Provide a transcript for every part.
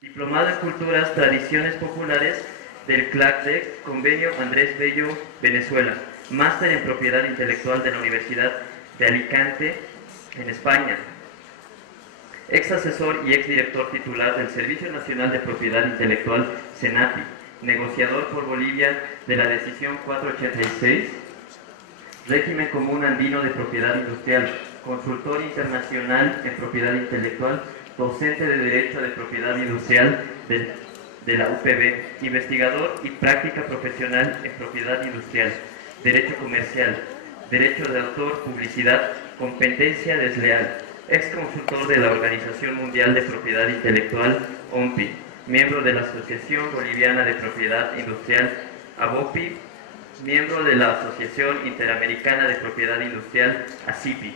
Diplomado en Culturas, Tradiciones Populares del CLACDEC, Convenio Andrés Bello, Venezuela. Máster en Propiedad Intelectual de la Universidad de Alicante, en España. Ex asesor y ex director titular del Servicio Nacional de Propiedad Intelectual, SENAPI. Negociador por Bolivia de la Decisión 486. Régimen Común Andino de Propiedad Industrial. Consultor internacional en propiedad intelectual. Docente de Derecho de Propiedad Industrial de la UPB, investigador y práctica profesional en propiedad industrial, derecho comercial, derecho de autor, publicidad, competencia desleal, ex consultor de la Organización Mundial de Propiedad Intelectual, OMPI, miembro de la Asociación Boliviana de Propiedad Industrial, ABOPI, miembro de la Asociación Interamericana de Propiedad Industrial, ACIPI.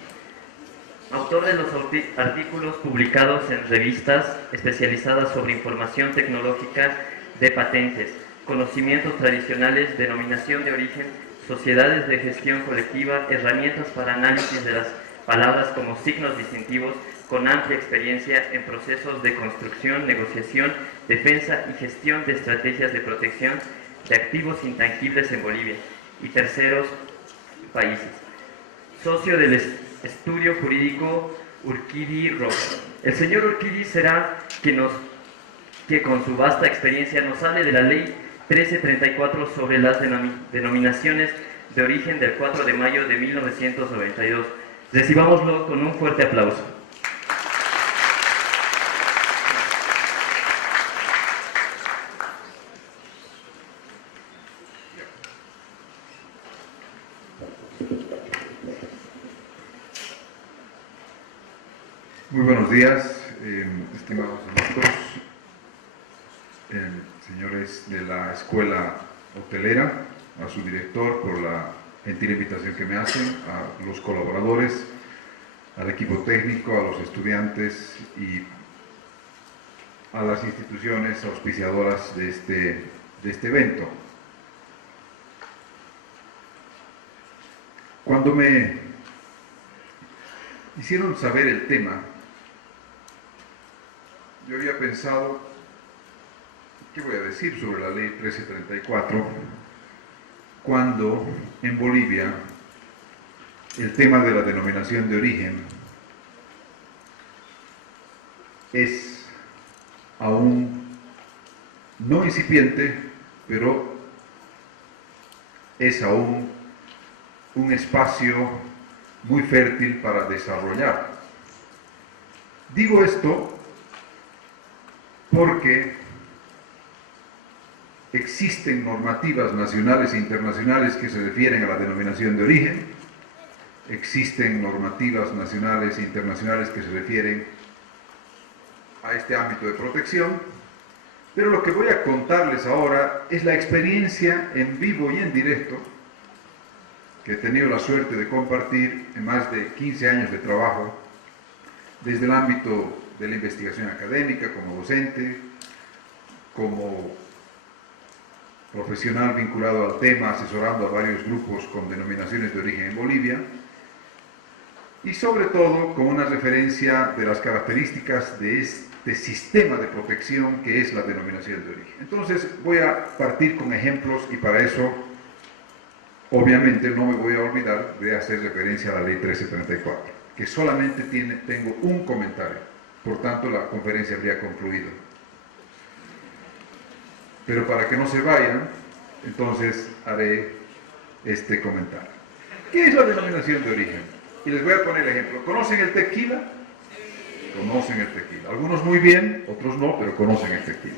Autor de los artículos publicados en revistas especializadas sobre información tecnológica de patentes, conocimientos tradicionales, denominación de origen, sociedades de gestión colectiva, herramientas para análisis de las palabras como signos distintivos, con amplia experiencia en procesos de construcción, negociación, defensa y gestión de estrategias de protección de activos intangibles en Bolivia y terceros países. Socio del Estudio Jurídico Urquidi Rojas. El señor Urquidi será que con su vasta experiencia nos hable de la Ley 1334 sobre las denominaciones de origen del 4 de mayo de 1992. Recibámoslo con un fuerte aplauso. Muy buenos días, estimados amigos, señores de la Escuela Hotelera, a su director por la gentil invitación que me hacen, a los colaboradores, al equipo técnico, a los estudiantes y a las instituciones auspiciadoras de este evento. Cuando me hicieron saber el tema, yo había pensado, ¿qué voy a decir sobre la Ley 1334? Cuando en Bolivia el tema de la denominación de origen es aún no incipiente, pero es aún un espacio muy fértil para desarrollar. Digo esto porque existen normativas nacionales e internacionales que se refieren a la denominación de origen, existen normativas nacionales e internacionales que se refieren a este ámbito de protección, pero lo que voy a contarles ahora es la experiencia en vivo y en directo que he tenido la suerte de compartir en más de 15 años de trabajo, desde el ámbito de la investigación académica, como docente, como profesional vinculado al tema, asesorando a varios grupos con denominaciones de origen en Bolivia, y sobre todo con una referencia de las características de este sistema de protección que es la denominación de origen. Entonces voy a partir con ejemplos y para eso obviamente no me voy a olvidar de hacer referencia a la Ley 1334, que solamente tengo un comentario. Por tanto, la conferencia habría concluido. Pero para que no se vayan, entonces haré este comentario. ¿Qué es la denominación de origen? Y les voy a poner el ejemplo. ¿Conocen el tequila? Conocen el tequila. Algunos muy bien, otros no, pero conocen el tequila.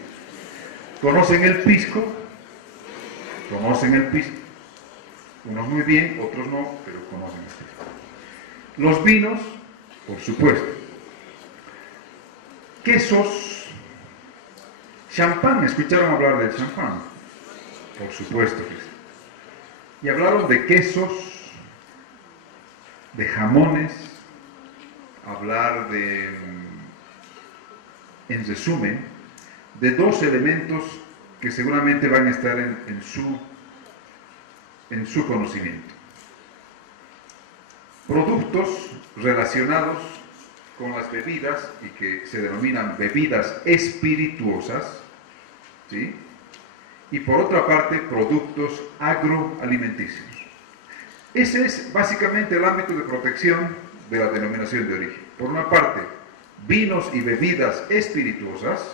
¿Conocen el pisco? Conocen el pisco. Unos muy bien, otros no, pero conocen el pisco. Los vinos, por supuesto. Quesos, champán, ¿escucharon hablar del champán? Por supuesto que sí. Y hablaron de quesos, de jamones, hablar de, en resumen, de dos elementos que seguramente van a estar en su conocimiento. Productos relacionados con las bebidas y que se denominan bebidas espirituosas, ¿sí? Y por otra parte, productos agroalimenticios. Ese es básicamente el ámbito de protección de la denominación de origen. Por una parte, vinos y bebidas espirituosas.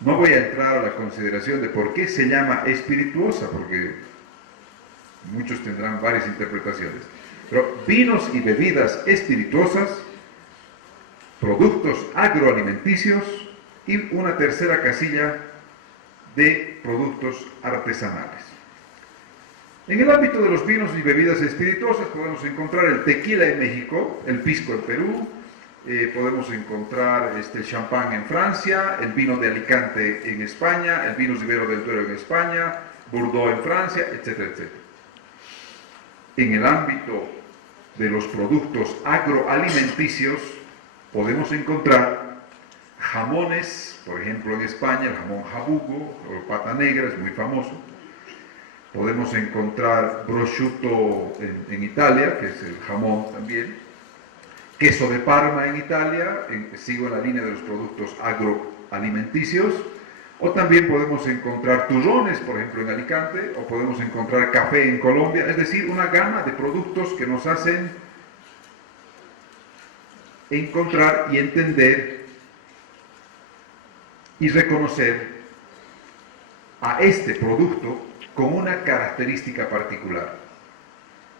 No voy a entrar a la consideración de por qué se llama espirituosa, porque muchos tendrán varias interpretaciones. Pero vinos y bebidas espirituosas, productos agroalimenticios y una tercera casilla de productos artesanales. En el ámbito de los vinos y bebidas espirituosas podemos encontrar el tequila en México, el pisco en Perú, podemos encontrar el champán en Francia, el vino de Alicante en España, el vino Ribera del Duero en España, Bordeaux en Francia, etcétera, etcétera. En el ámbito de los productos agroalimenticios podemos encontrar jamones, por ejemplo en España el jamón jabugo o pata negra es muy famoso. Podemos encontrar prosciutto en Italia, que es el jamón también. Queso de Parma en Italia, sigo en la línea de los productos agroalimenticios. O también podemos encontrar turrones, por ejemplo, en Alicante, o podemos encontrar café en Colombia. Es decir, una gama de productos que nos hacen encontrar y entender y reconocer a este producto con una característica particular.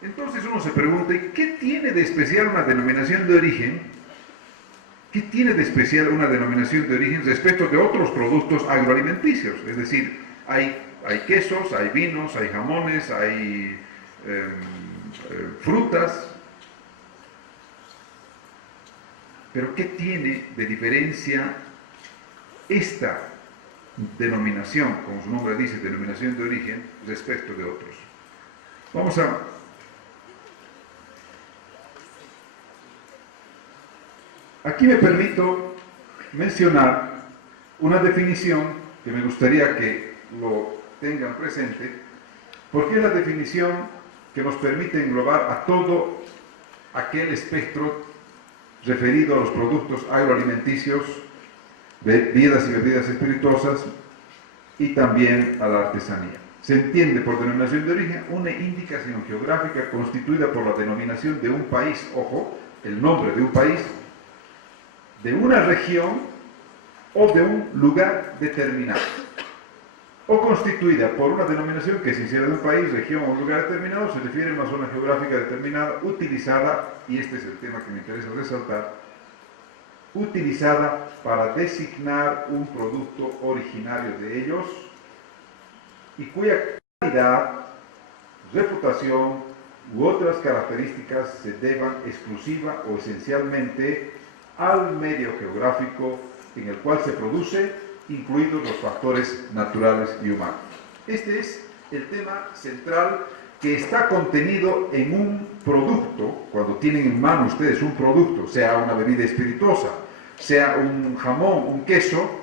Entonces uno se pregunta, ¿qué tiene de especial una denominación de origen? ¿Qué tiene de especial una denominación de origen respecto de otros productos agroalimenticios? Es decir, hay quesos, hay vinos, hay jamones, hay frutas. Pero ¿qué tiene de diferencia esta denominación, como su nombre dice, denominación de origen, respecto de otros? Vamos a... Aquí me permito mencionar una definición que me gustaría que lo tengan presente, porque es la definición que nos permite englobar a todo aquel espectro referido a los productos agroalimenticios, bebidas y bebidas espirituosas y también a la artesanía. Se entiende por denominación de origen una indicación geográfica constituida por la denominación de un país, ojo, el nombre de un país, de una región o de un lugar determinado, o constituida por una denominación que se hiciera de un país, región o lugar determinado, se refiere a una zona geográfica determinada, utilizada, y este es el tema que me interesa resaltar, utilizada para designar un producto originario de ellos y cuya calidad, reputación u otras características se deban exclusiva o esencialmente al medio geográfico en el cual se produce, incluidos los factores naturales y humanos. Este es el tema central que está contenido en un producto. Cuando tienen en mano ustedes un producto, sea una bebida espirituosa, sea un jamón, un queso,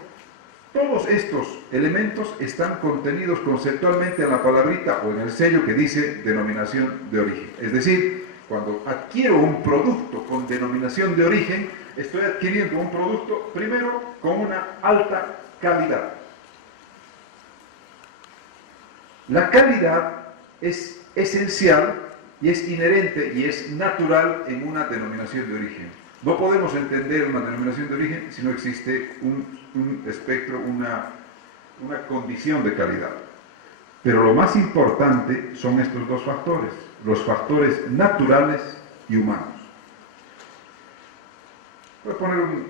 todos estos elementos están contenidos conceptualmente en la palabrita o en el sello que dice denominación de origen. Es decir, cuando adquiero un producto con denominación de origen, estoy adquiriendo un producto, primero, con una alta calidad. La calidad es esencial y es inherente y es natural en una denominación de origen. No podemos entender una denominación de origen si no existe un espectro, una condición de calidad. Pero lo más importante son estos dos factores, los factores naturales y humanos. Voy a poner un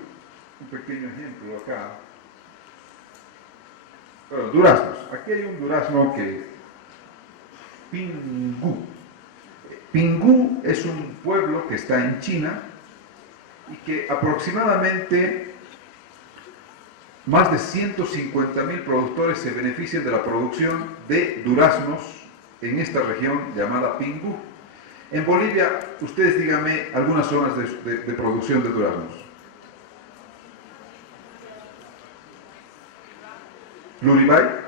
pequeño ejemplo acá. Bueno, duraznos. Aquí hay un durazno que... Pingú. Pingú es un pueblo que está en China y que aproximadamente más de 150.000 productores se benefician de la producción de duraznos en esta región llamada Pingú. En Bolivia, ustedes díganme algunas zonas de producción de duraznos. Luribay.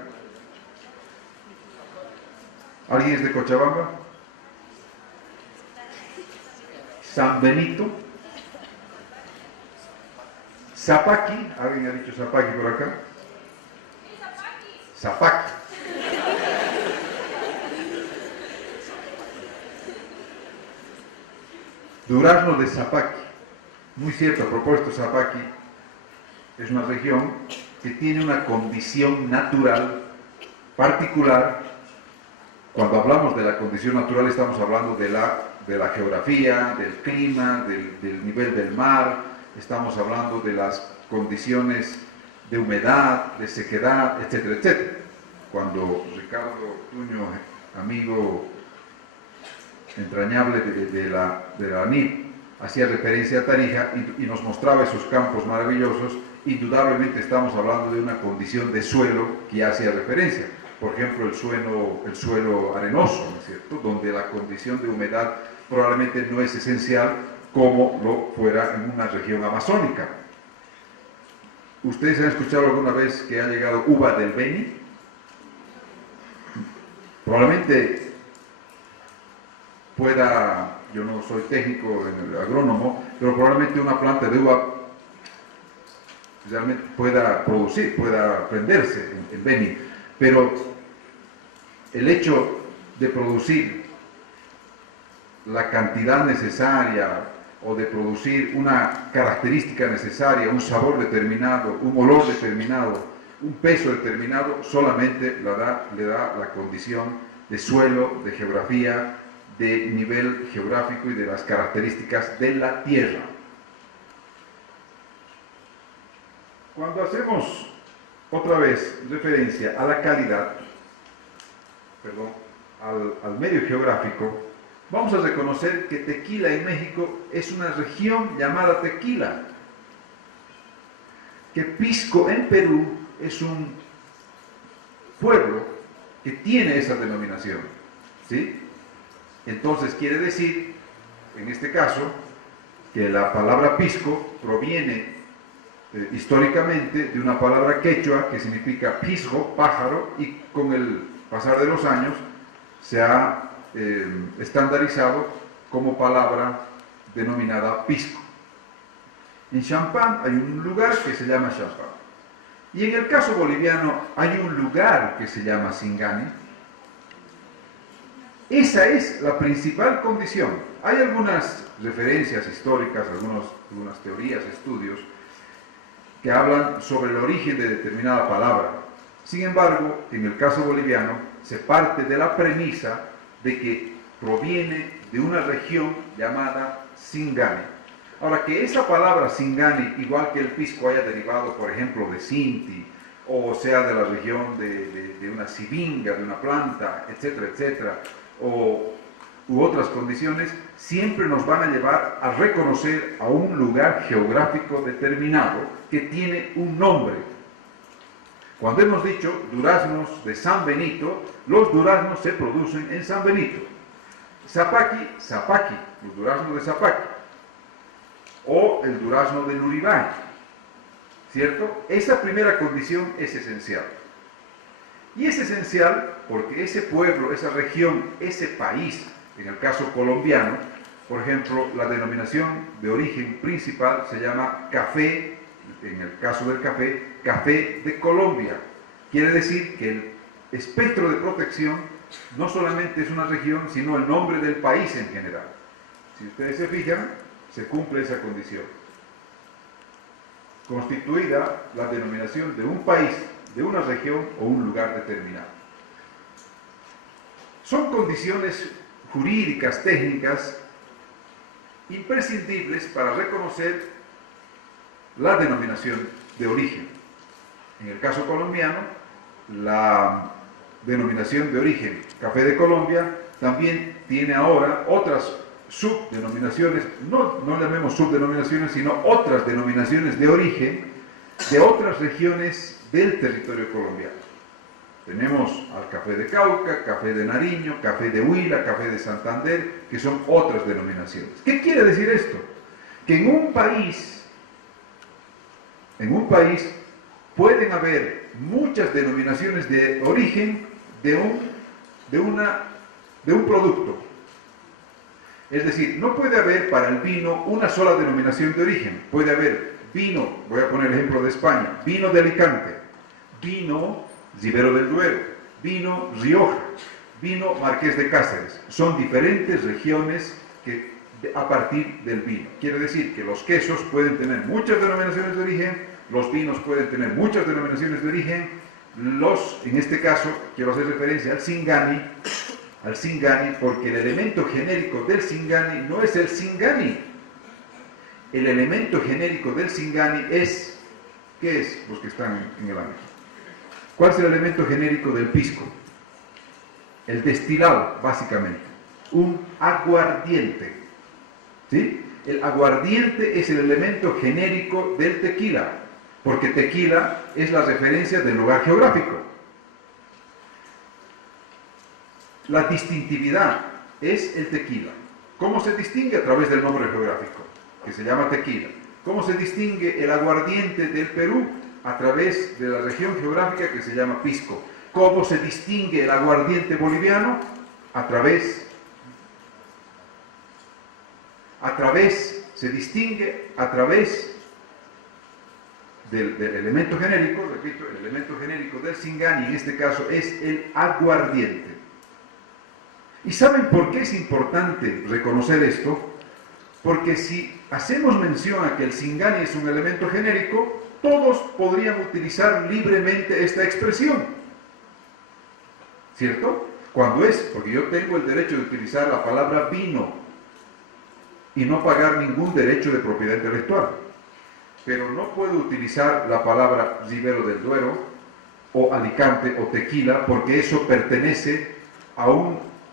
¿Alguien es de Cochabamba? San Benito. Zapaqui, ¿alguien ha dicho Zapaqui por acá? Zapaqui. Durazno de Zapaqui. Muy cierto, a propósito, Zapaqui es una región que tiene una condición natural particular. Cuando hablamos de la condición natural estamos hablando de la geografía, del clima, del nivel del mar, estamos hablando de las condiciones de humedad, de sequedad, etcétera, etcétera. Cuando Ricardo Tuño, amigo entrañable de la ANIP, hacía referencia a Tarija y nos mostraba esos campos maravillosos, indudablemente estamos hablando de una condición de suelo que ya hacía referencia. Por ejemplo, el suelo arenoso, ¿no es cierto?, donde la condición de humedad probablemente no es esencial como lo fuera en una región amazónica. ¿Ustedes han escuchado alguna vez que ha llegado uva del Beni? Probablemente pueda, yo no soy técnico en el agrónomo, pero probablemente una planta de uva realmente pueda producir, pueda prenderse en Beni, pero el hecho de producir la cantidad necesaria o de producir una característica necesaria, un sabor determinado, un olor determinado, un peso determinado, solamente le da la condición de suelo, de geografía, de nivel geográfico y de las características de la tierra. Cuando hacemos otra vez referencia a la calidad, al medio geográfico, vamos a reconocer que Tequila en México es una región llamada Tequila, que Pisco en Perú es un pueblo que tiene esa denominación, ¿sí? Entonces quiere decir, en este caso, que la palabra pisco proviene históricamente de una palabra quechua que significa pisco, pájaro, y con el pasar de los años se ha estandarizado como palabra denominada pisco. En Champán hay un lugar que se llama Champán. Y en el caso boliviano hay un lugar que se llama Singani. Esa es la principal condición. Hay algunas referencias históricas, algunas teorías, estudios, que hablan sobre el origen de determinada palabra. Sin embargo, en el caso boliviano, se parte de la premisa de que proviene de una región llamada Singani. Ahora, que esa palabra Singani, igual que el pisco, haya derivado, por ejemplo, de Sinti, o sea, de la región de una sivinga, de una planta, etcétera, etcétera, u otras condiciones, siempre nos van a llevar a reconocer a un lugar geográfico determinado que tiene un nombre. Cuando hemos dicho duraznos de San Benito, los duraznos se producen en San Benito. Zapaqui, Zapaqui, los duraznos de Zapaqui. O el durazno del Uribay, ¿cierto? Esa primera condición es esencial. Y es esencial porque ese pueblo, esa región, ese país, en el caso colombiano, por ejemplo, la denominación de origen principal se llama café, en el caso del café, café de Colombia. Quiere decir que el espectro de protección no solamente es una región, sino el nombre del país en general. Si ustedes se fijan, se cumple esa condición. Constituida la denominación de un país, de una región o un lugar determinado. Son condiciones jurídicas, técnicas, imprescindibles para reconocer la denominación de origen. En el caso colombiano, la denominación de origen Café de Colombia también tiene ahora otras subdenominaciones, no llamemos subdenominaciones, sino otras denominaciones de origen de otras regiones del territorio colombiano. Tenemos al café de Cauca, café de Nariño, café de Huila, café de Santander, que son otras denominaciones. ¿Qué quiere decir esto? Que en un país pueden haber muchas denominaciones de origen de un producto. Es decir, no puede haber para el vino una sola denominación de origen, puede haber Vino, voy a poner el ejemplo de España, vino de Alicante, vino Ribera del Duero, vino Rioja, vino Marqués de Cáceres. Son diferentes regiones a partir del vino. Quiere decir que los quesos pueden tener muchas denominaciones de origen, los vinos pueden tener muchas denominaciones de origen, en este caso quiero hacer referencia al Singani, porque el elemento genérico del Singani no es el Singani. El elemento genérico del Singani es, ¿qué es? Los que están en el ámbito. ¿Cuál es el elemento genérico del pisco? El destilado, básicamente. Un aguardiente. ¿Sí? El aguardiente es el elemento genérico del tequila, porque tequila es la referencia del lugar geográfico. La distintividad es el tequila. ¿Cómo se distingue? A través del nombre geográfico, que se llama tequila. ¿Cómo se distingue el aguardiente del Perú? A través de la región geográfica que se llama pisco. ¿Cómo se distingue el aguardiente boliviano? Se distingue a través del elemento genérico, repito, el elemento genérico del Singani en este caso es el aguardiente. ¿Y saben por qué es importante reconocer esto? Porque si hacemos mención a que el Singani es un elemento genérico, todos podrían utilizar libremente esta expresión, ¿cierto? Porque yo tengo el derecho de utilizar la palabra vino y no pagar ningún derecho de propiedad intelectual, pero no puedo utilizar la palabra Ribera del Duero o Alicante o tequila, porque eso pertenece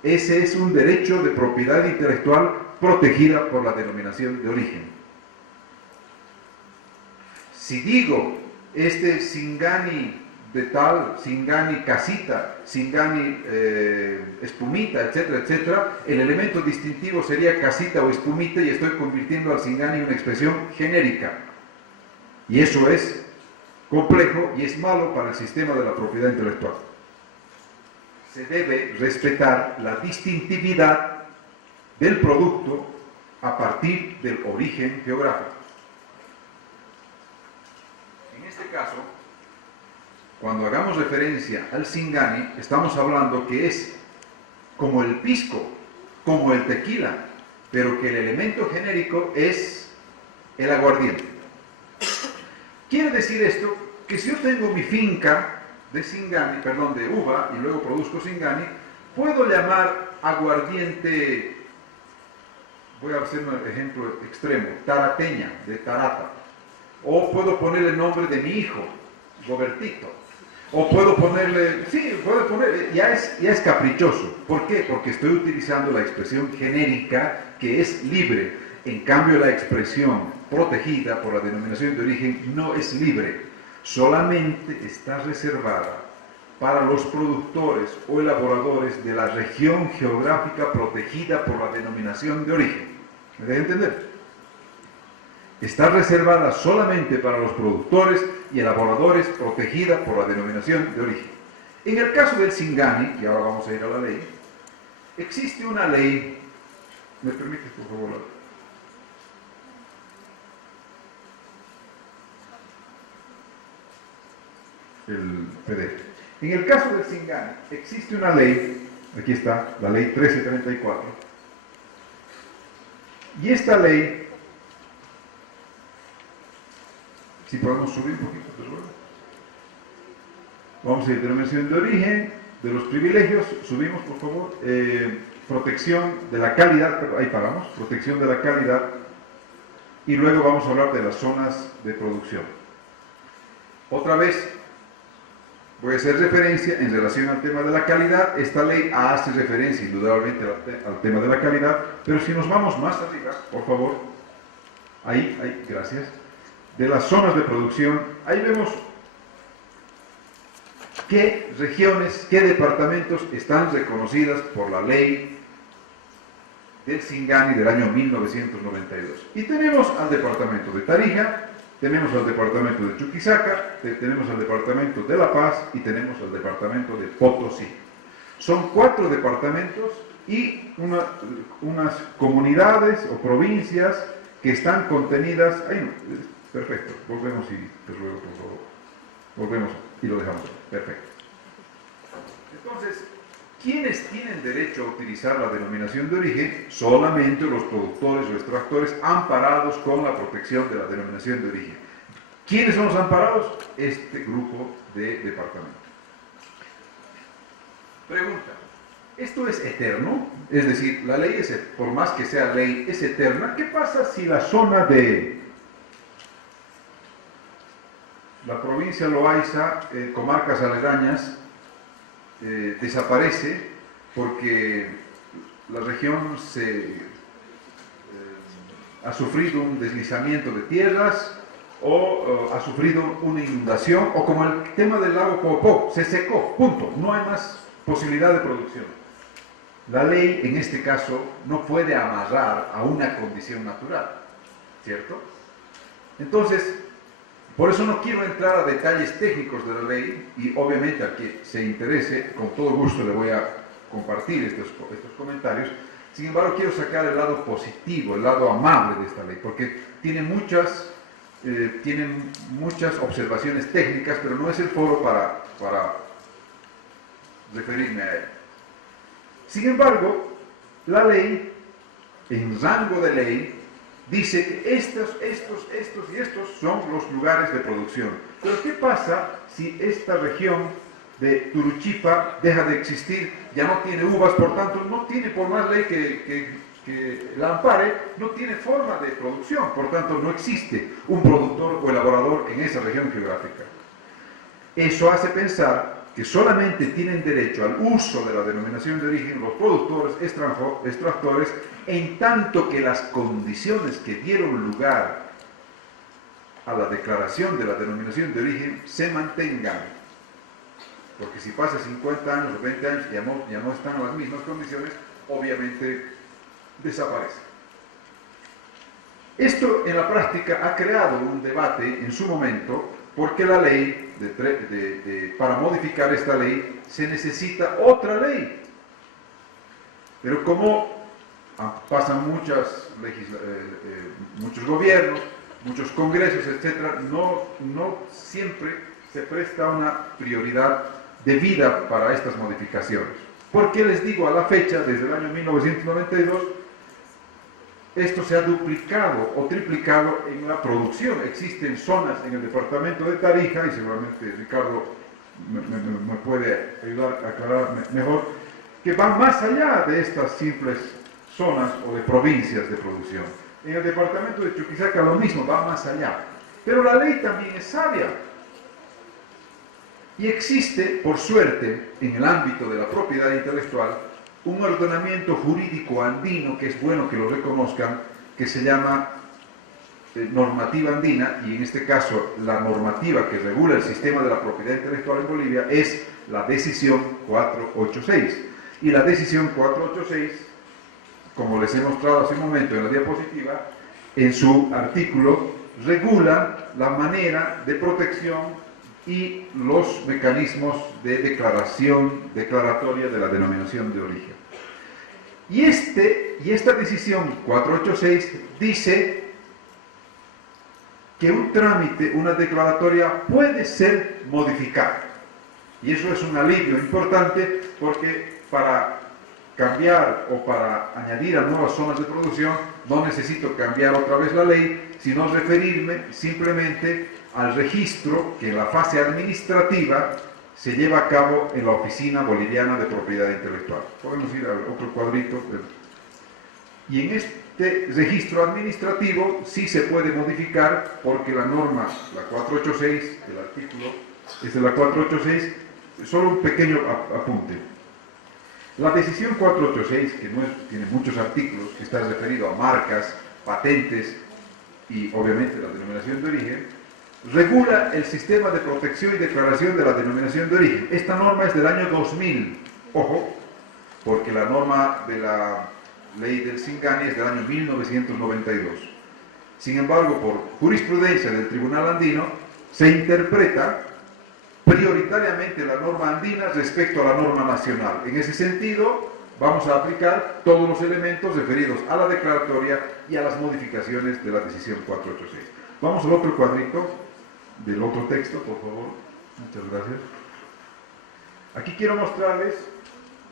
ese es un derecho de propiedad intelectual protegida por la denominación de origen. Si digo, este Singani de tal, Singani casita, Singani espumita, etcétera, etcétera, el elemento distintivo sería casita o espumita y estoy convirtiendo al Singani en una expresión genérica. Y eso es complejo y es malo para el sistema de la propiedad intelectual. Se debe respetar la distintividad del producto a partir del origen geográfico. En este caso, cuando hagamos referencia al Singani, estamos hablando que es como el pisco, como el tequila, pero que el elemento genérico es el aguardiente. Quiere decir esto que si yo tengo mi finca de uva y luego produzco Singani, puedo llamar aguardiente, voy a hacer un ejemplo extremo, tarateña, de Tarata, o puedo ponerle el nombre de mi hijo, Robertito, o puedo ponerle, ya es caprichoso. ¿Por qué? Porque estoy utilizando la expresión genérica que es libre. En cambio, la expresión protegida por la denominación de origen no es libre. Solamente está reservada para los productores o elaboradores de la región geográfica protegida por la denominación de origen. ¿Me deja entender? Está reservada solamente para los productores y elaboradores protegida por la denominación de origen. En el caso del Singani, y ahora vamos a ir a la ley, existe una ley, ¿me permites por favor? El PDF. En el caso del Singani, existe una ley, aquí está, la ley 1334, y esta ley, si podemos subir un poquito, vamos a ir de denominación de origen, de los privilegios, subimos por favor, protección de la calidad, ahí pagamos, protección de la calidad, y luego vamos a hablar de las zonas de producción. Otra vez, voy a hacer referencia en relación al tema de la calidad. Esta ley hace referencia indudablemente al tema de la calidad, pero si nos vamos más arriba, por favor, ahí, gracias, de las zonas de producción, ahí vemos qué regiones, qué departamentos están reconocidas por la ley del Singani del año 1992. Y tenemos al departamento de Tarija, tenemos al departamento de Chuquisaca, tenemos al departamento de La Paz y tenemos al departamento de Potosí. Son 4 departamentos y unas comunidades o provincias que están contenidas, Perfecto, volvemos y te ruego por favor. Volvemos y lo dejamos. Perfecto. Entonces, ¿quiénes tienen derecho a utilizar la denominación de origen? Solamente los productores o extractores amparados con la protección de la denominación de origen. ¿Quiénes son los amparados? Este grupo de departamentos. Pregunta. ¿Esto es eterno? Es decir, la ley, por más que sea ley, es eterna. ¿Qué pasa si la zona de la provincia Loaiza, comarcas aledañas, desaparece porque la región ha sufrido un deslizamiento de tierras o ha sufrido una inundación, o como el tema del lago Poopó, se secó, punto, no hay más posibilidad de producción? La ley, en este caso, no puede amarrar a una condición natural, ¿cierto? Entonces, por eso no quiero entrar a detalles técnicos de la ley, y obviamente al que se interese, con todo gusto le voy a compartir estos comentarios. Sin embargo, quiero sacar el lado positivo, el lado amable de esta ley, porque tiene muchas observaciones técnicas, pero no es el foro para referirme a él. Sin embargo, la ley, en rango de ley, dice que estos y estos son los lugares de producción. Pero ¿qué pasa si esta región de Turuchipa deja de existir, ya no tiene uvas, por tanto no tiene, por más ley que la ampare, no tiene forma de producción, por tanto no existe un productor o elaborador en esa región geográfica? Eso hace pensar que solamente tienen derecho al uso de la denominación de origen los productores, extractores, en tanto que las condiciones que dieron lugar a la declaración de la denominación de origen se mantengan. Porque si pasa 50 años o 20 años y ya no están en las mismas condiciones, obviamente desaparece. Esto en la práctica ha creado un debate en su momento, porque la ley, para modificar esta ley, se necesita otra ley. Pero como pasan muchos gobiernos, muchos congresos, etc., no siempre se presta una prioridad debida para estas modificaciones. ¿Por qué les digo a la fecha, desde el año 1992, esto se ha duplicado o triplicado en la producción? Existen zonas en el departamento de Tarija, y seguramente Ricardo me puede ayudar a aclarar mejor, que van más allá de estas simples zonas o de provincias de producción. En el departamento de Chuquisaca lo mismo, va más allá. Pero la ley también es sabia. Y existe, por suerte, en el ámbito de la propiedad intelectual, un ordenamiento jurídico andino, que es bueno que lo reconozcan, que se llama normativa andina, y en este caso la normativa que regula el sistema de la propiedad intelectual en Bolivia es la decisión 486. Y la decisión 486, como les he mostrado hace un momento en la diapositiva, en su artículo regula la manera de protección y los mecanismos de declaratoria de la denominación de origen. Y esta decisión 486 dice que un trámite, una declaratoria, puede ser modificada. Y eso es un alivio importante, porque para cambiar o para añadir a nuevas zonas de producción no necesito cambiar otra vez la ley, sino referirme simplemente al registro que en la fase administrativa se lleva a cabo en la Oficina Boliviana de Propiedad Intelectual. Podemos ir al otro cuadrito. Y en este registro administrativo sí se puede modificar, porque la norma, la 486, el artículo es de la 486, solo un pequeño apunte. La decisión 486, que tiene muchos artículos, que está referido a marcas, patentes y obviamente la denominación de origen, regula el sistema de protección y declaración de la denominación de origen. Esta norma es del año 2000, ojo, porque la norma de la ley del Singani es del año 1992. Sin embargo, por jurisprudencia del Tribunal Andino, se interpreta prioritariamente la norma andina respecto a la norma nacional. En ese sentido, vamos a aplicar todos los elementos referidos a la declaratoria y a las modificaciones de la decisión 486. Vamos al otro cuadrito del otro texto, por favor. Muchas gracias. Aquí quiero mostrarles,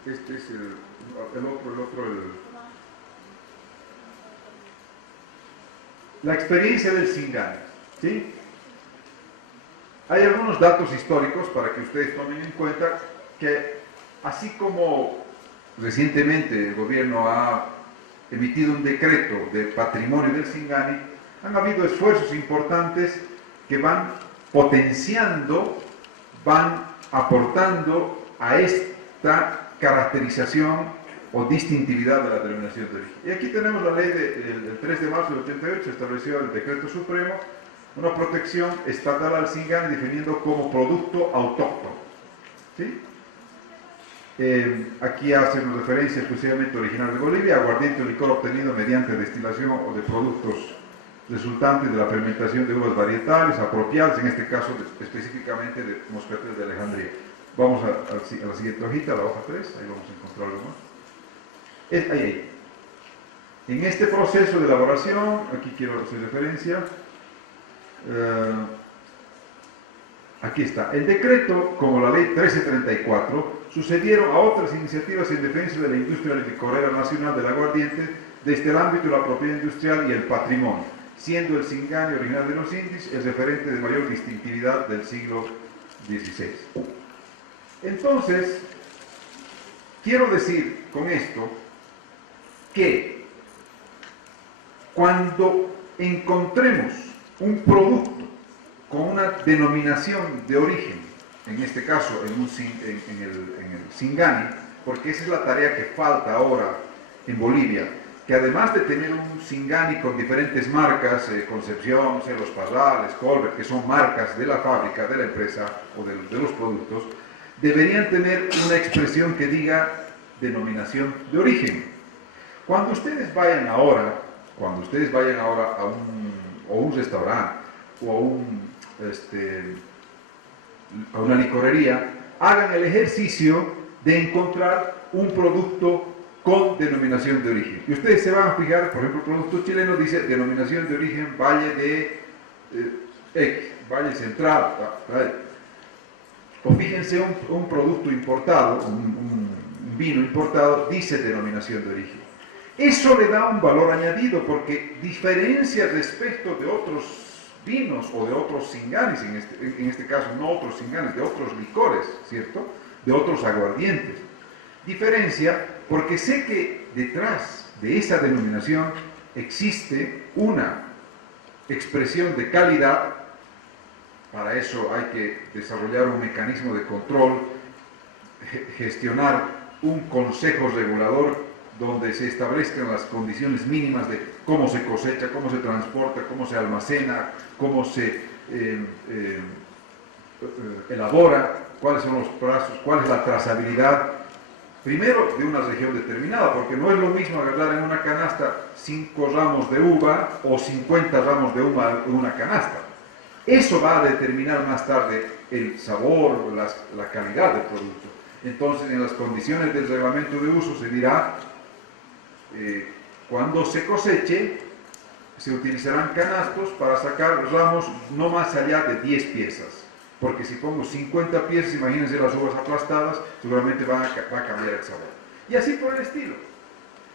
este es la experiencia del Singani, ¿sí? Hay algunos datos históricos para que ustedes tomen en cuenta que, así como recientemente el gobierno ha emitido un decreto de patrimonio del Singani, han habido esfuerzos importantes que van potenciando, van aportando a esta caracterización o distintividad de la denominación de origen. Y aquí tenemos la ley del 3 de marzo del 88, estableció el decreto supremo, una protección estatal al Singani definiendo como producto autóctono. ¿Sí? Aquí hacemos referencia exclusivamente original de Bolivia, aguardiente o licor obtenido mediante destilación o de productos resultantes de la fermentación de uvas varietales apropiadas, en este caso específicamente de moscatel de Alejandría. Vamos a la siguiente hojita, la hoja 3, ahí vamos a encontrar algo más. Ahí. En este proceso de elaboración, aquí quiero hacer referencia, aquí está, el decreto, como la ley 1334, sucedieron a otras iniciativas en defensa de la industria licorera nacional del aguardiente desde el ámbito de la propiedad industrial y el patrimonio, siendo el Singani original de los Indies el referente de mayor distintividad del siglo XVI. Entonces, quiero decir con esto que cuando encontremos un producto con una denominación de origen, en este caso en el Singani, porque esa es la tarea que falta ahora en Bolivia, que además de tener un Singani con diferentes marcas, Concepción, Los Parrales, Colbert, que son marcas de la fábrica, de la empresa o de los productos, deberían tener una expresión que diga denominación de origen. Cuando ustedes vayan ahora a un restaurante o a una licorería, hagan el ejercicio de encontrar un producto con denominación de origen. Y ustedes se van a fijar, por ejemplo, el producto chileno dice denominación de origen Valle de X, Valle Central. O fíjense un producto importado, un vino importado, dice denominación de origen. Eso le da un valor añadido porque diferencia respecto de otros vinos o de otros singanis, en este caso no otros singanis, de otros licores, ¿cierto? De otros aguardientes. Diferencia porque sé que detrás de esa denominación existe una expresión de calidad. Para eso hay que desarrollar un mecanismo de control, gestionar un consejo regulador donde se establezcan las condiciones mínimas de cómo se cosecha, cómo se transporta, cómo se almacena, cómo se elabora, cuáles son los plazos, cuál es la trazabilidad, primero de una región determinada, porque no es lo mismo agarrar en una canasta 5 ramos de uva o 50 ramos de uva en una canasta. Eso va a determinar más tarde el sabor, la calidad del producto. Entonces, en las condiciones del reglamento de uso se dirá, cuando se coseche, se utilizarán canastos para sacar ramos no más allá de 10 piezas. Porque si pongo 50 piezas, imagínense las uvas aplastadas, seguramente va a cambiar el sabor. Y así por el estilo.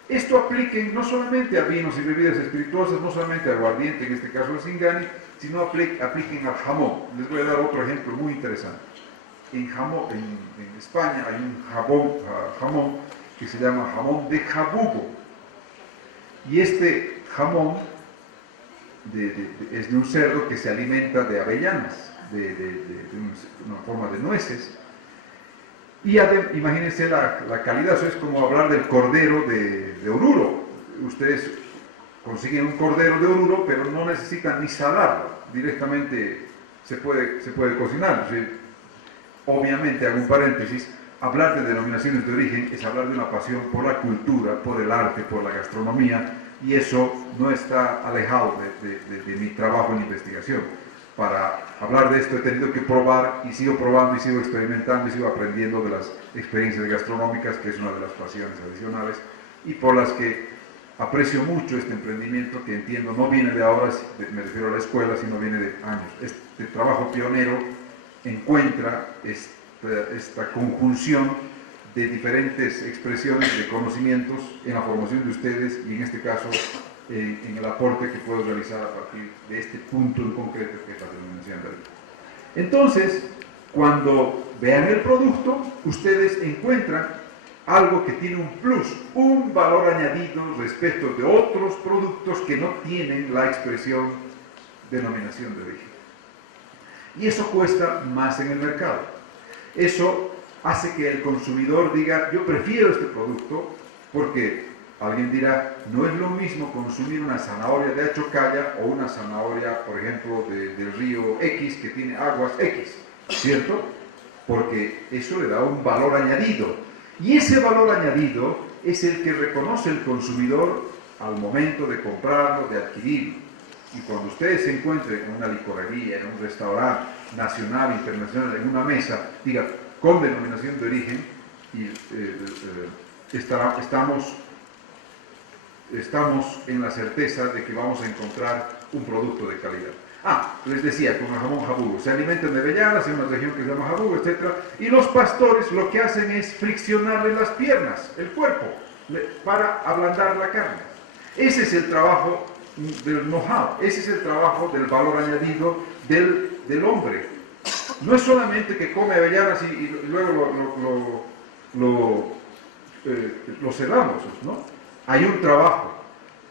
Esto apliquen no solamente a vinos y bebidas espirituosas, no solamente a aguardiente, en este caso el Singani, sino apliquen al jamón. Les voy a dar otro ejemplo muy interesante. En España hay un jamón que se llama jamón de jabugo. Y este jamón es de un cerdo que se alimenta de avellanas, de una forma de nueces. Y imagínense la calidad, eso es como hablar del cordero de Oruro. Ustedes consiguen un cordero de Oruro, pero no necesitan ni salarlo, directamente se puede cocinar. Obviamente, hago un paréntesis, hablar de denominaciones de origen es hablar de una pasión por la cultura, por el arte, por la gastronomía, y eso no está alejado de mi trabajo en investigación. Para hablar de esto he tenido que probar, y sigo probando, y sigo experimentando, y sigo aprendiendo de las experiencias gastronómicas, que es una de las pasiones adicionales, y por las que Aprecio mucho este emprendimiento que entiendo no viene de ahora, me refiero a la escuela, sino viene de años. Este trabajo pionero encuentra esta conjunción de diferentes expresiones de conocimientos en la formación de ustedes y en este caso en el aporte que puedo realizar a partir de este punto en concreto que es la denominación de origen. Entonces, cuando vean el producto, ustedes encuentran algo que tiene un plus, un valor añadido respecto de otros productos que no tienen la expresión denominación de origen. Y eso cuesta más en el mercado. Eso hace que el consumidor diga, yo prefiero este producto porque alguien dirá, no es lo mismo consumir una zanahoria de Achocalla o una zanahoria, por ejemplo, del río X que tiene aguas X, ¿cierto? Porque eso le da un valor añadido. Y ese valor añadido es el que reconoce el consumidor al momento de comprarlo, de adquirirlo. Y cuando ustedes se encuentren en una licorería, en un restaurante nacional, internacional, en una mesa, diga, con denominación de origen, y estamos en la certeza de que vamos a encontrar un producto de calidad. Les decía, con el jamón jabugo, se alimentan de avellanas en una región que se llama jabugo, etc. Y los pastores lo que hacen es friccionarle las piernas, el cuerpo, para ablandar la carne. Ese es el trabajo del know-how, ese es el trabajo del valor añadido del hombre. No es solamente que come avellanas y luego lo cerramos, ¿no? Hay un trabajo,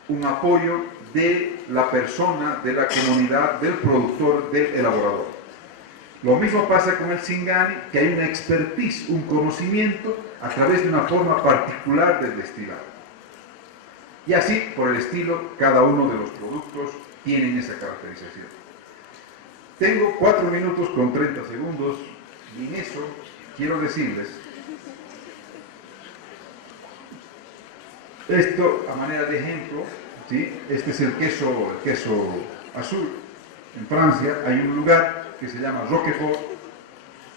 un apoyo de la persona, de la comunidad, del productor, del elaborador. Lo mismo pasa con el Singani, que hay una expertise, un conocimiento a través de una forma particular del destilado. Y así, por el estilo, cada uno de los productos tienen esa caracterización. Tengo 4 minutos con 30 segundos y en eso quiero decirles esto a manera de ejemplo. ¿Sí? Este es el queso azul. En Francia hay un lugar que se llama Roquefort.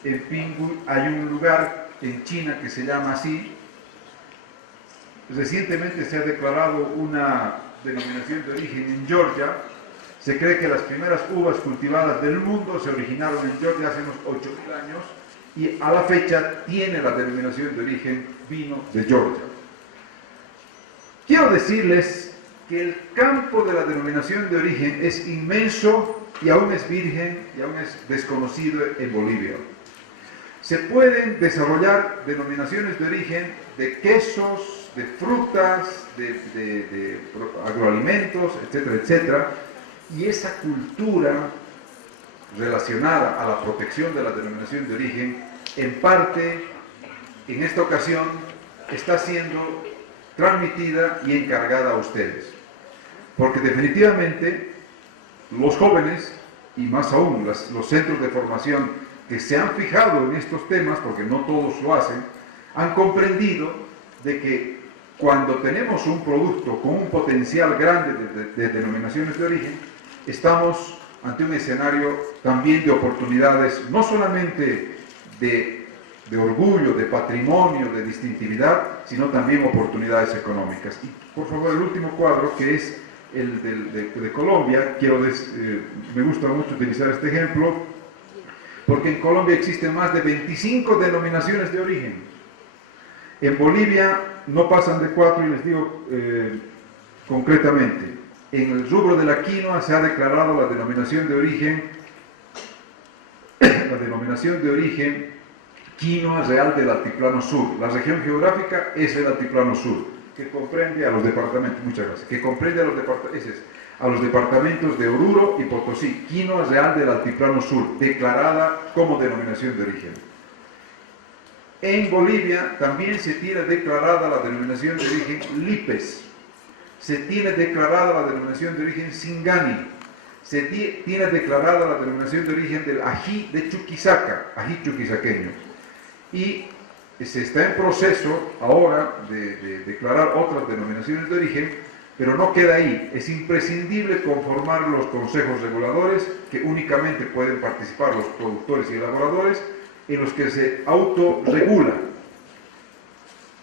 En Pingú hay un lugar en China que se llama así. Recientemente se ha declarado una denominación de origen en Georgia. Se cree que las primeras uvas cultivadas del mundo se originaron en Georgia hace unos 8.000 años y a la fecha tiene la denominación de origen vino de Georgia. Quiero decirles que el campo de la denominación de origen es inmenso y aún es virgen y aún es desconocido en Bolivia. Se pueden desarrollar denominaciones de origen de quesos, de frutas, de agroalimentos, etcétera, etcétera, y esa cultura relacionada a la protección de la denominación de origen, en parte, en esta ocasión, está siendo transmitida y encargada a ustedes. Porque definitivamente los jóvenes, y más aún los centros de formación que se han fijado en estos temas, porque no todos lo hacen, han comprendido de que cuando tenemos un producto con un potencial grande de denominaciones de origen, estamos ante un escenario también de oportunidades, no solamente de orgullo, de patrimonio, de distintividad, sino también oportunidades económicas. Y por favor, el último cuadro, que es el de Colombia, me gusta mucho utilizar este ejemplo, porque en Colombia existen más de 25 denominaciones de origen. En Bolivia no pasan de 4 y les digo concretamente. En el rubro de la quinoa se ha declarado la denominación de origen quinoa real del Altiplano Sur. La región geográfica es el Altiplano Sur, que comprende a los departamentos, a los departamentos de Oruro y Potosí, quinoa real del Altiplano Sur, declarada como denominación de origen. En Bolivia también se tiene declarada la denominación de origen Lipes, se tiene declarada la denominación de origen Singani, se tiene declarada la denominación de origen del ají de Chuquisaca, ají chuquisaqueño, y se está en proceso ahora de declarar otras denominaciones de origen, pero no queda ahí. Es imprescindible conformar los consejos reguladores, que únicamente pueden participar los productores y elaboradores, en los que se autorregula.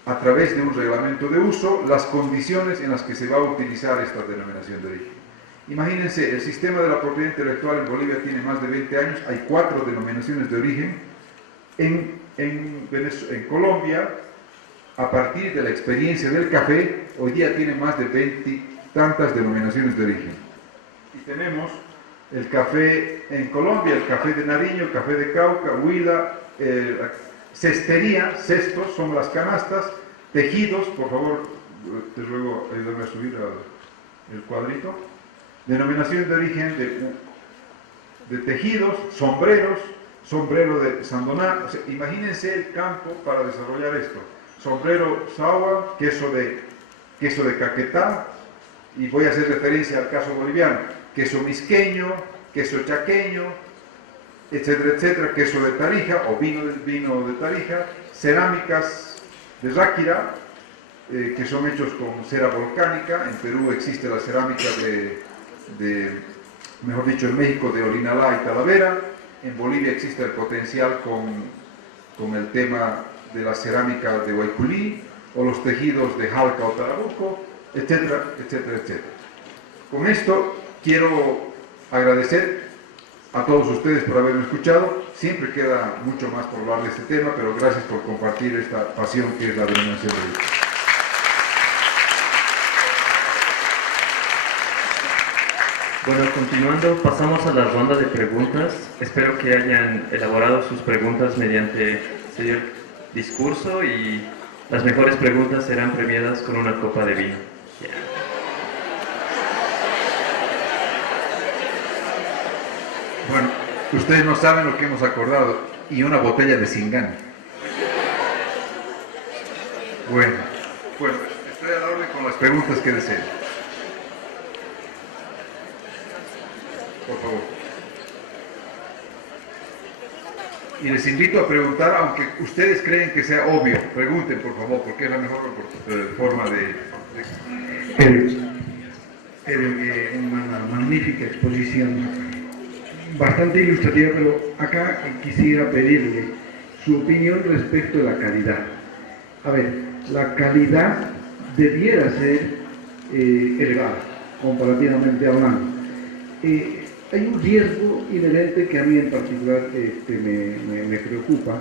a través de un reglamento de uso, las condiciones en las que se va a utilizar esta denominación de origen. Imagínense, el sistema de la propiedad intelectual en Bolivia tiene más de 20 años, hay 4 denominaciones de origen. En Colombia, a partir de la experiencia del café, hoy día tiene más de 20 tantas denominaciones de origen. Y tenemos el café en Colombia, el café de Nariño, el café de Cauca, Huila, cestería, cestos, son las canastas, tejidos, por favor, te ruego ayudarme a subir el cuadrito, denominación de origen de tejidos, sombreros, sombrero de Sandoná, o sea, imagínense el campo para desarrollar esto, sombrero Sawa, queso de Caquetá, y voy a hacer referencia al caso boliviano, queso misqueño, queso chaqueño, etcétera, etcétera, queso de Tarija o vino de Tarija, cerámicas de Ráquira, que son hechos con cera volcánica. En Perú existe la cerámica mejor dicho, en México de Olinalá y Talavera. En Bolivia existe el potencial con el tema de la cerámica de Huayculí o los tejidos de Jalca o Tarabuco, etcétera, etcétera, etcétera. Con esto quiero agradecer a todos ustedes por haberme escuchado. Siempre queda mucho más por hablar de este tema, pero gracias por compartir esta pasión que es la denominación de origen. Bueno, continuando, pasamos a la ronda de preguntas. Espero que hayan elaborado sus preguntas mediante el discurso y las mejores preguntas serán premiadas con una copa de vino. Bueno, ustedes no saben lo que hemos acordado, y una botella de Singán. Bueno, pues estoy a la orden con las preguntas que deseen. Por favor. Y les invito a preguntar, aunque ustedes creen que sea obvio, pregunten por favor, porque es la mejor forma una magnífica exposición, bastante ilustrativa, pero acá quisiera pedirle su opinión respecto a la calidad. A ver, la calidad debiera ser elevada, comparativamente hablando. Hay un riesgo inherente que a mí en particular me preocupa,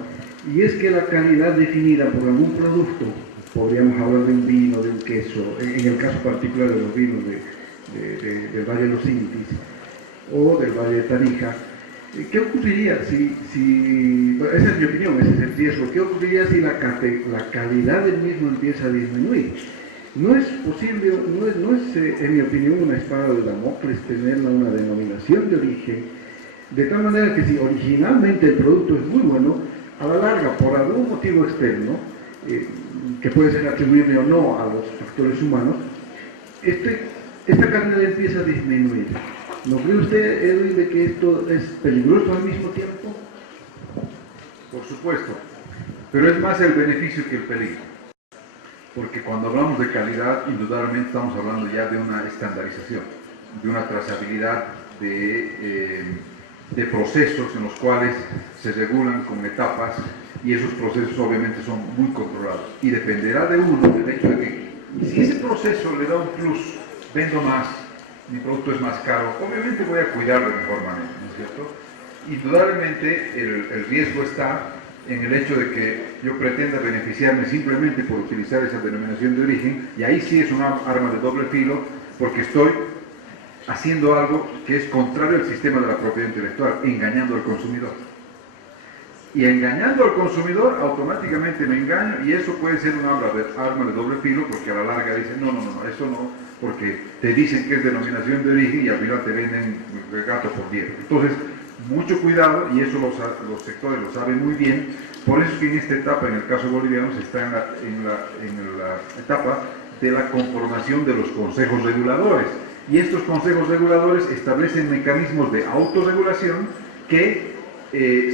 y es que la calidad definida por algún producto, podríamos hablar de un vino, de un queso, en el caso particular de los vinos del Valle de los Intis o del Valle de Tarija, ¿qué ocurriría si esa es mi opinión, ese es el riesgo, qué ocurriría si la calidad del mismo empieza a disminuir? No es posible, no es en mi opinión una espada de Damocles tenerla una denominación de origen, de tal manera que si originalmente el producto es muy bueno, a la larga, por algún motivo externo, que puede ser atribuible o no a los factores humanos, esta calidad empieza a disminuir. ¿No cree usted, Edwin, de que esto es peligroso al mismo tiempo? Por supuesto, pero es más el beneficio que el peligro. Porque cuando hablamos de calidad, indudablemente estamos hablando ya de una estandarización, de una trazabilidad de procesos en los cuales se regulan con etapas, y esos procesos obviamente son muy controlados. Y dependerá de uno el hecho de que si ese proceso le da un plus, vendo más, mi producto es más caro, obviamente voy a cuidarlo de mejor manera, ¿no es cierto? Indudablemente el riesgo está en el hecho de que yo pretenda beneficiarme simplemente por utilizar esa denominación de origen, y ahí sí es un arma de doble filo, porque estoy haciendo algo que es contrario al sistema de la propiedad intelectual, engañando al consumidor. Y engañando al consumidor, automáticamente me engaño, y eso puede ser un arma de doble filo, porque a la larga dicen, no, eso no, porque te dicen que es denominación de origen y al final te venden gato por liebre. Entonces, mucho cuidado, y eso los sectores lo saben muy bien. Por eso es que en esta etapa, en el caso boliviano, se está en la etapa de la conformación de los consejos reguladores, y estos consejos reguladores establecen mecanismos de autorregulación que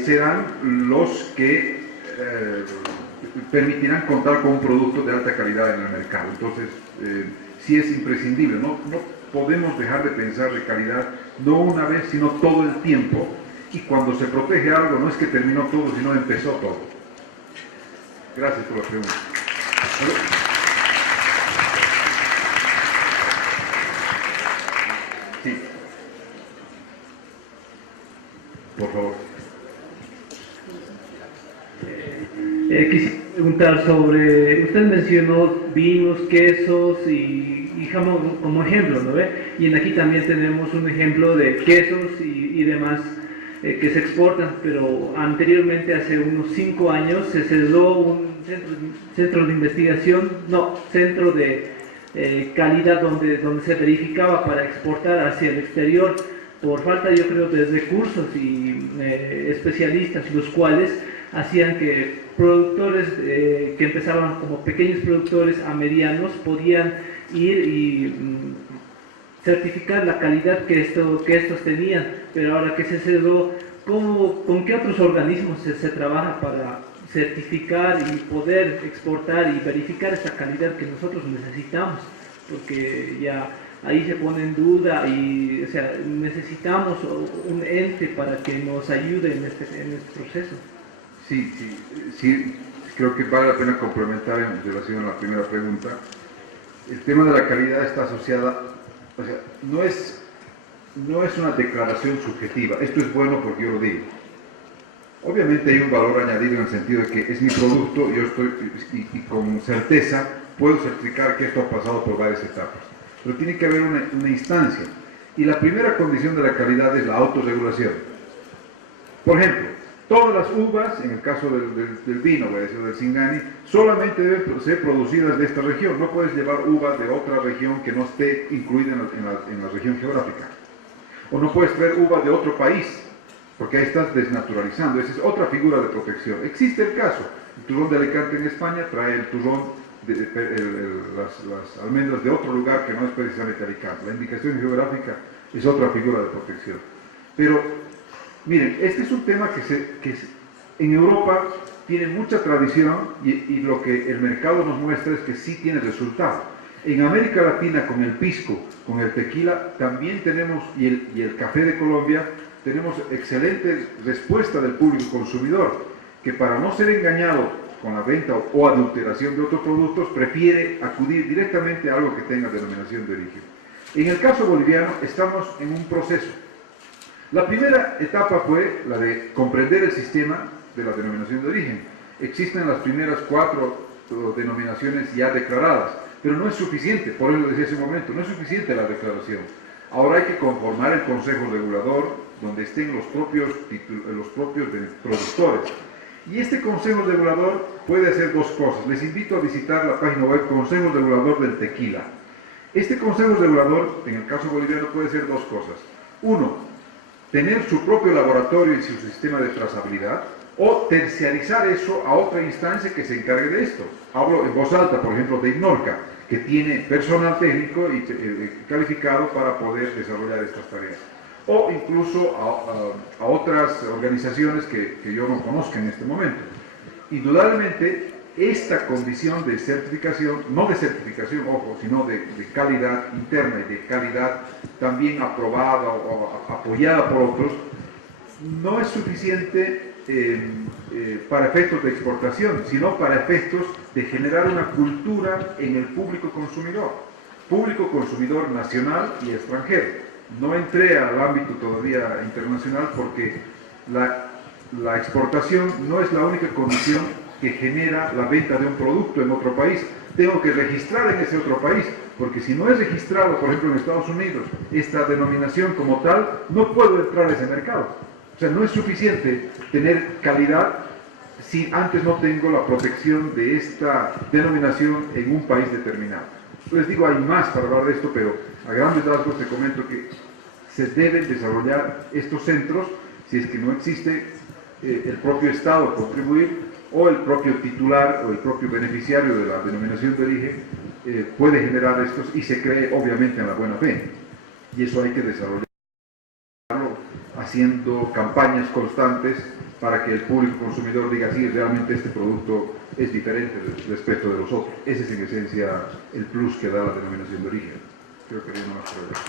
serán los que permitirán contar con un producto de alta calidad en el mercado. Entonces, sí es imprescindible, no podemos dejar de pensar de calidad, no una vez, sino todo el tiempo, y cuando se protege algo, no es que terminó todo, sino empezó todo. Gracias por la pregunta. Sí. Por favor. Quisiera preguntar sobre, usted mencionó vinos, quesos y jamón como ejemplo, ¿no ve? Y aquí también tenemos un ejemplo de quesos y demás que se exportan, pero anteriormente, hace unos 5 años, se cerró un centro de investigación, centro de calidad donde se verificaba para exportar hacia el exterior, por falta, yo creo, de recursos y especialistas, los cuales hacían que productores que empezaban como pequeños productores a medianos podían ir y certificar la calidad que estos tenían, pero ahora que se cerró, ¿con qué otros organismos se trabaja para certificar y poder exportar y verificar esta calidad que nosotros necesitamos? Porque ya ahí se pone en duda y, o sea, necesitamos un ente para que nos ayude en este proceso. Sí, creo que vale la pena complementar en relación a la primera pregunta. El tema de la calidad está asociada, o sea, no es una declaración subjetiva, esto es bueno porque yo lo digo. Obviamente hay un valor añadido en el sentido de que es mi producto, yo estoy, y con certeza puedo certificar que esto ha pasado por varias etapas. Pero tiene que haber una instancia, y la primera condición de la calidad es la autorregulación. Por ejemplo, todas las uvas, en el caso del vino, voy a decir, del Singani, solamente deben ser producidas de esta región. No puedes llevar uvas de otra región que no esté incluida en la región geográfica. O no puedes traer uvas de otro país, porque ahí estás desnaturalizando. Esa es otra figura de protección. Existe el caso. El turrón de Alicante en España trae el turrón, las almendras de otro lugar que no es precisamente Alicante. La indicación geográfica es otra figura de protección. Pero miren, este es un tema que en Europa tiene mucha tradición y lo que el mercado nos muestra es que sí tiene resultado. En América Latina, con el pisco, con el tequila, también tenemos, y el café de Colombia, tenemos excelente respuesta del público consumidor, que para no ser engañado con la venta o adulteración de otros productos, prefiere acudir directamente a algo que tenga denominación de origen. En el caso boliviano, estamos en un proceso. La primera etapa fue la de comprender el sistema de la denominación de origen. Existen las primeras 4 denominaciones ya declaradas, pero no es suficiente, por eso decía hace un momento, no es suficiente la declaración. Ahora hay que conformar el consejo regulador, donde estén los propios productores. Y este consejo regulador puede hacer 2 cosas. Les invito a visitar la página web Consejo Regulador del Tequila. Este consejo regulador, en el caso boliviano, puede hacer 2 cosas. 1, tener su propio laboratorio y su sistema de trazabilidad, o terciarizar eso a otra instancia que se encargue de esto. Hablo en voz alta, por ejemplo, de INNORCA, que tiene personal técnico y calificado para poder desarrollar estas tareas. O incluso a otras organizaciones que yo no conozca en este momento. Indudablemente, esta condición de certificación, no de certificación, ojo, sino de calidad interna y de calidad también aprobada o apoyada por otros, no es suficiente para efectos de exportación, sino para efectos de generar una cultura en el público consumidor nacional y extranjero. No entré al ámbito todavía internacional porque la exportación no es la única condición que genera la venta de un producto en otro país. Tengo que registrar en ese otro país, porque si no es registrado, por ejemplo en Estados Unidos, esta denominación como tal, no puedo entrar a ese mercado. O sea, no es suficiente tener calidad si antes no tengo la protección de esta denominación en un país determinado. Les digo, hay más para hablar de esto, pero a grandes rasgos te comento que se deben desarrollar estos centros si es que no existe el propio Estado contribuir, o el propio titular o el propio beneficiario de la denominación de origen puede generar estos, y se cree obviamente en la buena fe. Y eso hay que desarrollarlo haciendo campañas constantes para que el público consumidor diga sí, realmente este producto es diferente respecto de los otros. Ese es en esencia el plus que da la denominación de origen. Creo que hay una más pregunta.